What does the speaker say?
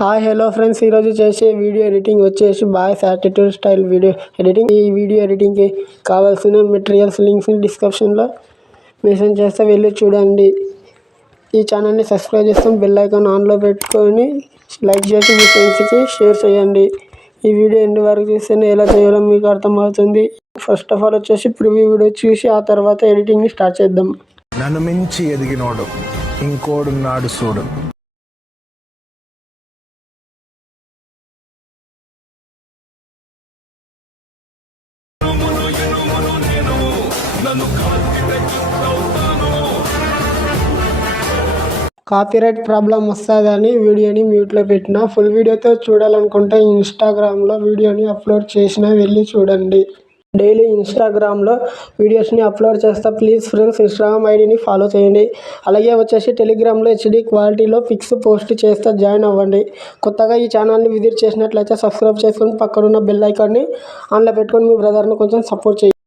Hi hello friends, ఈరోజు చేసే video editing వచ్చేసి boys attitude style video editing. ఈ వీడియో ఎడిటింగ్కి కావాల్సిన మెటీరియల్స్ లింక్స్ డిస్క్రిప్షన్లో మెన్షన్ చేస్తే వెళ్ళి చూడండి. ఈ ఛానల్ని సబ్స్క్రైబ్ చేస్తాం, బెల్ ఐకాన్ ఆన్లో పెట్టుకొని లైక్ చేసి మీ ఫ్రెండ్స్కి షేర్ చేయండి. ఈ వీడియో ఎండ్ వరకు చూస్తేనే ఎలా చేయాలో మీకు అర్థమవుతుంది. ఫస్ట్ ఆఫ్ ఆల్ వచ్చేసి ప్రివ్యూ వీడియో చూసి ఆ తర్వాత ఎడిటింగ్ని స్టార్ట్ చేద్దాం. నన్ను మించి ఎదిగినోడు ఇంకోడున్నాడు చూడు. కాపీరైట్ ప్రాబ్లం వస్తుందని వీడియోని మ్యూట్లో పెట్టిన. ఫుల్ వీడియోతో చూడాలనుకుంటే ఇన్స్టాగ్రామ్లో వీడియోని అప్లోడ్ చేసినా వెళ్ళి చూడండి. డైలీ ఇన్స్టాగ్రామ్లో వీడియోస్ని అప్లోడ్ చేస్తా. ప్లీజ్ ఫ్రెండ్స్, ఇన్స్టాగ్రామ్ ఐడిని ఫాలో చేయండి. అలాగే వచ్చేసి టెలిగ్రామ్లో హెచ్డి క్వాలిటీలో పిక్స్ పోస్ట్ చేస్తా, జాయిన్ అవ్వండి. కొత్తగా ఈ ఛానల్ని విజిట్ చేసినట్లయితే సబ్స్క్రైబ్ చేసుకొని పక్కనున్న బెల్ ఐకాన్ని ఆన్లో పెట్టుకొని మీ బ్రదర్ని కొంచెం సపోర్ట్ చేయండి.